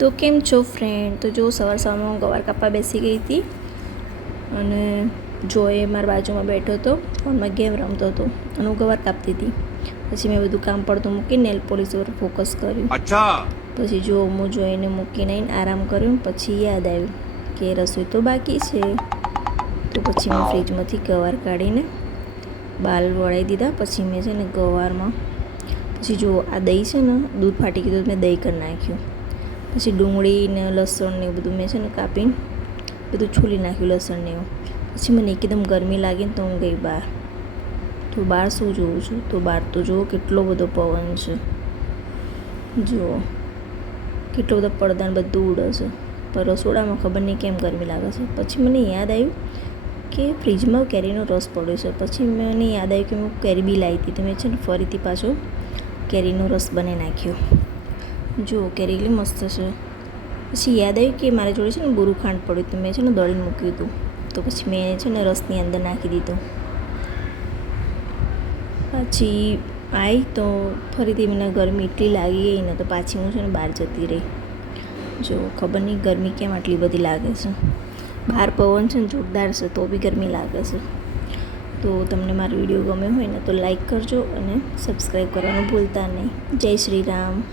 તો કેમ છો ફ્રેન્ડ? તો જો સવારમાં હું ગવાર કાપવા બેસી ગઈ હતી અને જો એ મારા બાજુમાં બેઠો હતો, ફોનમાં ગેમ રમતો હતો અને હું ગવાર કાપતી હતી. પછી મેં બધું કામ પડતું મૂકીને નેલ પોલિશ પર ફોકસ કર્યું. પછી જો હું જોઈને મૂકીને આવીને આરામ કર્યો. પછી યાદ આવ્યું કે રસોઈ તો બાકી છે. તો પછી મેં ફ્રીજમાંથી ગવાર કાઢીને બાલ વળાવી દીધા. પછી મેં છે ને ગવારમાં પછી જો આ દહીં છે ને, દૂધ ફાટી ગયું તો મેં દહીં કરી નાખ્યું. પછી ડુંગળી ને લસણ ને એવું બધું મેં છે ને કાપીને બધું છોલી નાખ્યું, લસણ ને એવું. પછી મને એકદમ ગરમી લાગી ને તો હું ગઈ બહાર. તો બહાર શું જોઉં છું, તો બહાર તો જુઓ કેટલો બધો પવન છે. જુઓ કેટલો બધો પડદા ને બધું ઉડે છે. પણ રસોડામાં ખબર નહીં કેમ ગરમી લાગે છે. પછી મને યાદ આવ્યું કે ફ્રીજમાં કેરીનો રસ પડ્યો છે. પછી મને યાદ આવ્યું કે હું કેરી બી લાવી હતી. તો મેં છે ને ફરીથી પાછો કેરીનો રસ બનાવી નાખ્યો. જો કેરી એટલી મસ્ત છે. પછી યાદ આવ્યું કે મારી જોડે છે ને બુરું ખાંડ પડ્યું હતું, મેં છે ને દળીને મૂક્યું હતું. તો પછી મેં છે ને રસની અંદર નાખી દીધું. પછી આવી તો ફરીથી મને ગરમી એટલી લાગી ગઈ ને, તો પાછી હું છે ને બહાર જતી રહી. જો ખબર નહીં ગરમી કેમ આટલી બધી લાગે છે. બહાર પવન છે ને જોરદાર છે, તો બી ગરમી લાગે છે. તો તમને મારો વિડીયો ગમ્યો હોય ને તો લાઈક કરજો અને સબસ્ક્રાઈબ કરવાનું ભૂલતા નહીં. જય શ્રી રામ.